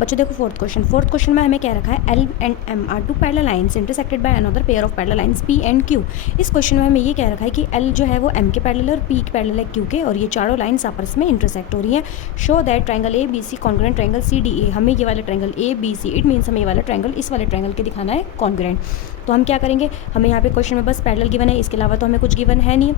बच्चों देखो fourth question में हमें क्या रखा है, L and M are two parallel lines intersected by another pair of parallel lines P and Q. इस क्वेश्चन में हमें ये क्या रखा है कि एल जो है वो एम के पैरेलल और पी के पैरेलल है क्यू के, और ये चारों लाइन्स आपस में इंटरसेक्ट हो रही हैं। Show that triangle A B C congruent triangle C D A. हमें ये वाला triangle A B C, it means हमें ये वाला ट्रायंगल इस वाले ट्रायंगल के दिखाना है कॉन्ग्रुएंट। तो हम क्या करेंगे, हमें यहाँ पे क्वेश्चन में बस पैरेलल गिवन है, इसके अलावा तो हमें कुछ गिवन है नहीं।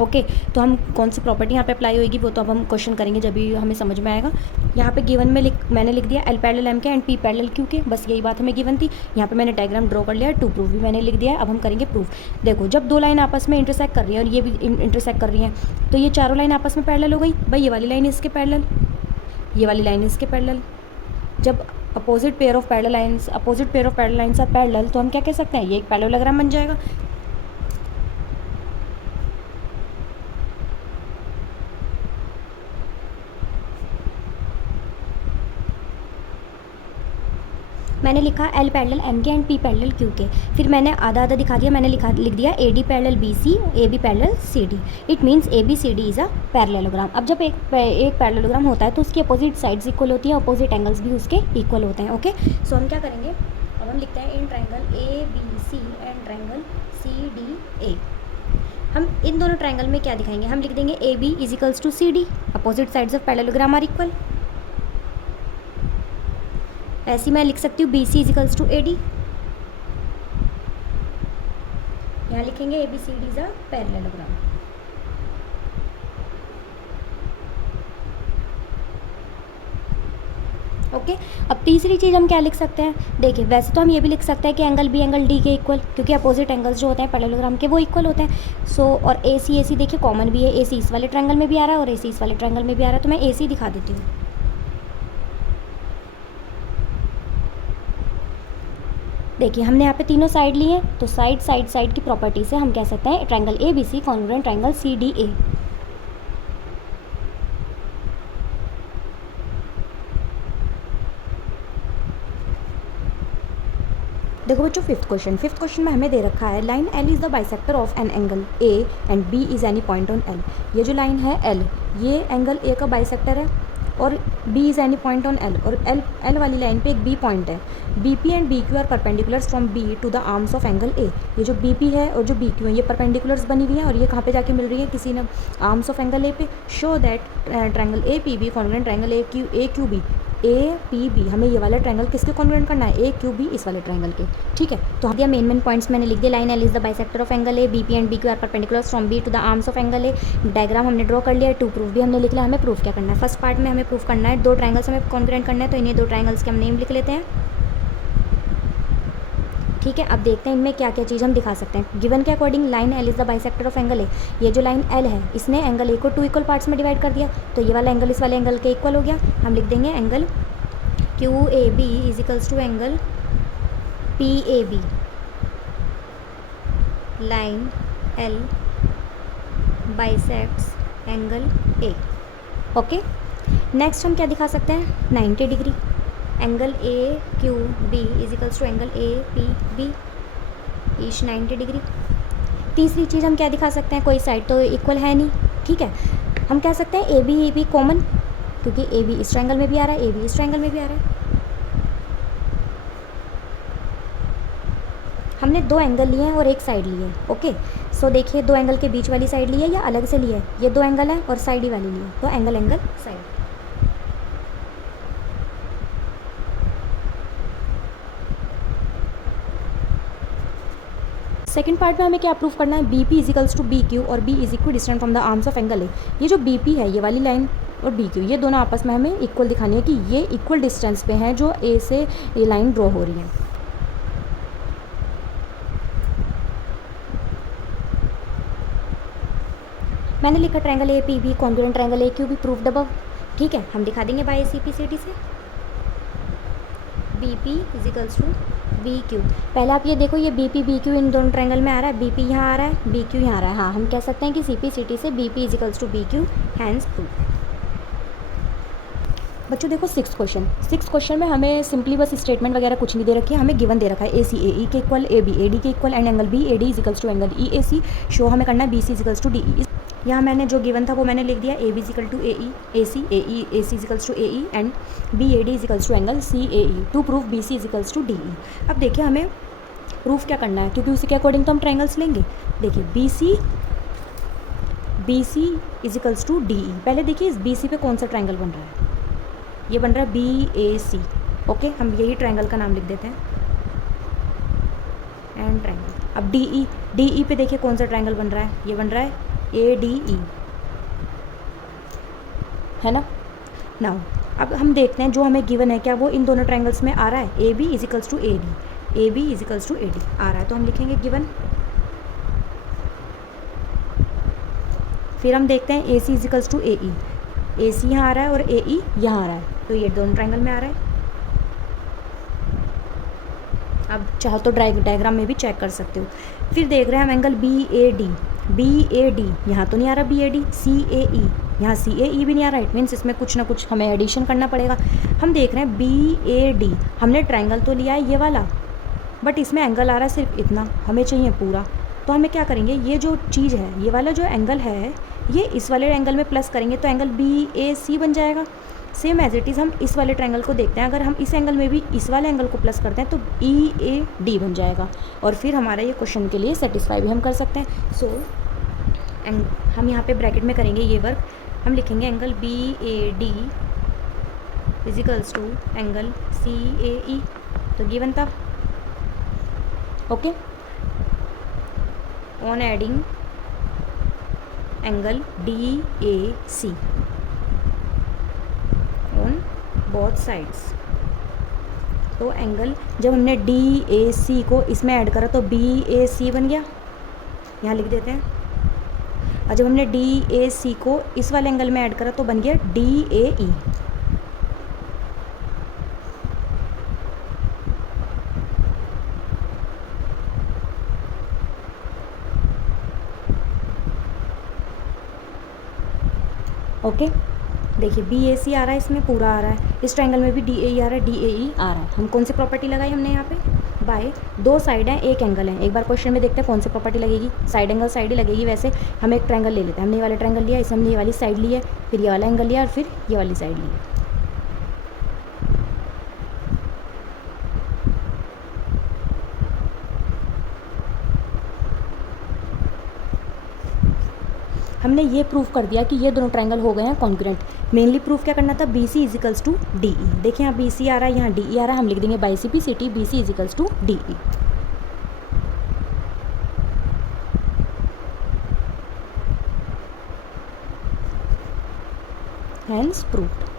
ओके तो हम कौन सी प्रॉपर्टी यहाँ पे अप्लाई होगी वो तो अब हम क्वेश्चन करेंगे जब भी हमें समझ में आएगा। यहाँ पे गिवन में मैंने लिख दिया एल पैरेलल एम के एंड पी पैरेलल क्यू के, बस यही बात हमें गिवन थी। यहाँ पे मैंने डायग्राम ड्रॉ कर लिया, टू प्रूफ भी मैंने लिख दिया है। अब हम करेंगे प्रूफ। देखो जब दो लाइन आपस में इंटरसेक्ट कर रही है और ये भी इंटरसेक्ट कर रही हैं, तो ये चारों लाइन आपस में पैरेलल हो गई। भाई ये वाली लाइन इसके पैरेलल, ये वाली लाइन इसके पैरेलल। जब opposite pair of parallel lines are parallel, तो हम क्या कह सकते हैं, ये एक पैरेललोग्राम बन जाएगा। मैंने लिखा एल पैरेलल एम के एंड पी पैरेलल क्यू के, फिर मैंने आधा आधा दिखा दिया, मैंने लिख दिया A D parallel B C, A B parallel C D. It means A B C D is a parallelogram. अब जब एक पैरेललोग्राम होता है तो उसकी अपोजिट साइड्स इक्वल होती हैं, अपोजिट एंगल्स भी उसके इक्वल होते हैं। ओके सो हम क्या करेंगे, अब हम लिखते हैं in triangle A B C and triangle C D A. हम इन दोनों ट्रायंगल में क्या दिखाएंगे, हम लिख देंगे A B is equals to C D, opposite sides of parallelogram are equal. ऐसी मैं लिख सकती हूँ B C इजिकल्स to A D, यहाँ लिखेंगे A B C D is a parallelogram. Okay अब तीसरी चीज़ हम क्या लिख सकते हैं, देखिए वैसे तो हम ये भी लिख सकते हैं कि एंगल बी एंगल डी के इक्वल, क्योंकि अपोजिट एंगल्स जो होते हैं पैरेललोग्राम के वो इक्वल होते हैं। सो और ए सी देखिए कॉमन भी है, ए सी इस वाले ट्रायंगल में भी आ रहा है और ए सी इस वाले ट्रायंगल में भी आ रहा है, तो मैं ए सी दिखा देती हूँ। देखिए हमने यहाँ पे तीनों साइड लिए हैं, तो साइड की प्रॉपर्टी से हम कह सकते हैं triangle A B C congruent triangle C D A. देखो बच्चों फिफ्थ क्वेश्चन में हमें दे रखा है line L is the bisector of an angle A and B is any point on L. ये जो लाइन है एल, ये एंगल ए का बाइसेक्टर है और B is any point on L, और एल वाली लाइन पे एक बी पॉइंट है। B P and B Q are perpendiculars from B to the arms of angle A. ये जो बी पी है और जो बी क्यू है ये परपेंडिकुलर्स बनी हुई है, और ये कहाँ पे जाके मिल रही है, किसी ने आर्म्स ऑफ एंगल ए पे। Show that triangle A P B congruent triangle A Q B. A P B, हमें ये वाला ट्रायंगल किसके कॉन्ग्रुएंट करना है, ए क्यू बी इस वाले ट्रायंगल के। ठीक है तो दिया मेन पॉइंट्स मैंने लिख दिया, line L is the bisector of angle A, B P and B Q are perpendiculars from B to the arms of angle A. Diagram हमने ड्रॉ कर लिया, टू प्रूफ भी हमने लिख लिया। हमें प्रूफ क्या करना है, फर्स्ट पार्ट में हमें प्रूफ करना है दो ट्रायंगल्स हमें कॉन्ग्रुएंट करना है, तो इन्हीं दो ट्रायंगल्स के हम नेम लिख लेते हैं। ठीक है अब देखते हैं इनमें क्या क्या चीज़ हम दिखा सकते हैं। गिवन के according line L is the bisector of angle A. ये जो लाइन एल है इसने एंगल ए को टू इक्वल पार्ट्स में डिवाइड कर दिया, तो ये वाला एंगल इस वाले एंगल के इक्वल हो गया। हम लिख देंगे angle Q A B is equals to angle P A B. Line L bisects angle A. Okay next हम क्या दिखा सकते हैं, 90 degree. Angle A Q B is equals to angle A P B each 90 degree. तीसरी चीज़ हम क्या दिखा सकते हैं, कोई साइड तो इक्वल है नहीं। ठीक है हम कह सकते हैं ए बी कॉमन, क्योंकि ए बी इस ट्रायंगल में भी आ रहा है, ए बी इस ट्रायंगल में भी आ रहा है। हमने दो एंगल लिए हैं और एक साइड ली है। ओके सो देखिए दो एंगल के बीच वाली साइड ली है या अलग से ली है, ये दो एंगल है और साइड ही वाली ली है, तो एंगल साइड। सेकंड पार्ट में हमें क्या प्रूफ करना है, B P इजिकल्स to B Q और B is equal distant from the arms of angle A. ये जो बी पी है ये वाली लाइन और बी क्यू ये दोनों आपस में हमें इक्वल दिखानी है कि ये इक्वल डिस्टेंस पे हैं जो ए से ये लाइन ड्रॉ हो रही है। मैंने लिखा triangle A P B congruent triangle A Q B, proof the above. ठीक है हम दिखा देंगे by C P C T से B P is equals to B Q. पहले आप ये देखो ये बी क्यू इन दोनों ट्रायंगल में आ रहा है, बी पी यहाँ आ रहा है, बी क्यू यहाँ आ रहा है। हाँ हम कह सकते हैं कि सी पी सी टी से B P इजिकल्स to B Q, hence proof. बच्चों देखो सिक्स क्वेश्चन में हमें सिंपली बस स्टेटमेंट वगैरह कुछ नहीं दे रखी है, हमें गिवन दे रखा है ए सी ए ई के equal, A B A D के equal and angle B A D equals to angle E A C. Show हमें करना है B C इजिकल्स to D E. यहाँ मैंने जो गिवन था वो मैंने लिख दिया, A B equal to A E A C इजिकल्स to A E and B A D equals to angle C A E to prove B C इजिकल्स to D ई। अब देखिए हमें प्रूफ क्या करना है, क्योंकि उसी के अकॉर्डिंग तो हम ट्रायंगल्स लेंगे। देखिए B C इजिकल्स to D E. पहले देखिए इस बी सी पे कौन सा ट्रायंगल बन रहा है, ये बन रहा है बी ए सी। ओके, हम यही ट्रायंगल का नाम लिख देते हैं एंड ट्रायंगल। अब डी ई पे देखिए कौन सा ट्रायंगल बन रहा है, ये बन रहा है ए डी ई, है ना। नाउ अब हम देखते हैं जो हमें गिवन है क्या वो इन दोनों ट्रायंगल्स में आ रहा है। A B equals to A D, A B equals to A D आ रहा है, तो हम लिखेंगे गिवन। फिर हम देखते हैं ए C इजिकल्स to A E, A सी यहाँ आ रहा है और ए ई यहाँ आ रहा है, तो ये दोनों ट्रायंगल में आ रहा है। अब चाहो तो डायग्राम में भी चेक कर सकते हो। फिर देख रहे हैं हम एंगल बी ए डी, यहाँ तो नहीं आ रहा B A D, C A ई, यहाँ सी ए ई भी नहीं आ रहा। इट मीन्स इसमें कुछ ना कुछ हमें एडिशन करना पड़ेगा। हम देख रहे हैं बी ए डी, हमने ट्रायंगल तो लिया है ये वाला, बट इसमें एंगल आ रहा है सिर्फ इतना, हमें चाहिए पूरा। तो हमें क्या करेंगे, ये जो चीज़ है, ये वाला जो एंगल है, ये इस वाले एंगल में प्लस करेंगे तो एंगल बी ए सी बन जाएगा। सेम एज इट इज़ हम इस वाले ट्रायंगल को देखते हैं, अगर हम इस एंगल में भी इस वाले एंगल को प्लस करते हैं तो ई ए डी बन जाएगा, और फिर हमारा ये क्वेश्चन के लिए सेटिस्फाई भी हम कर सकते हैं। सो हम यहाँ पे ब्रैकेट में करेंगे ये वर्क, हम लिखेंगे angle B A D equals to angle C A E, तो गिवन था। Okay, on adding angle D A C on both sides, तो एंगल जब हमने डी ए सी को इसमें ऐड करा तो बी ए सी बन गया, यहाँ लिख देते हैं। और जब हमने डी ए सी को इस वाले एंगल में ऐड करा तो बन गया डी ए ई। ओके, देखिए बी ए सी आ रहा है, इसमें पूरा आ रहा है, इस ट्रायंगल में भी डी ए ई आ रहा है, डी ए ई आ रहा है। हम कौन सी प्रॉपर्टी लगाई हमने यहाँ पे, बाय दो साइड हैं एक एंगल है। एक बार क्वेश्चन में देखते हैं कौन सी प्रॉपर्टी लगेगी, साइड एंगल साइड ही लगेगी। वैसे हम एक ट्रायंगल ले लेते हैं, हमने ये वाला ट्रायंगल लिया, इसमें हमने ये वाली साइड ली है, फिर ये वाला एंगल लिया और फिर ये वाली साइड ली है। हमने ये प्रूफ कर दिया कि ये दोनों ट्रायंगल हो गए हैं कॉन्ग्रुएंट। मेनली प्रूफ क्या करना था, B C इजिकल्स to D E. देखिए यहाँ बी सी आ रहा है, यहाँ डी ई आ रहा है, हम लिख देंगे by C P C T B C इजिकल्स to D E. Hence proofed.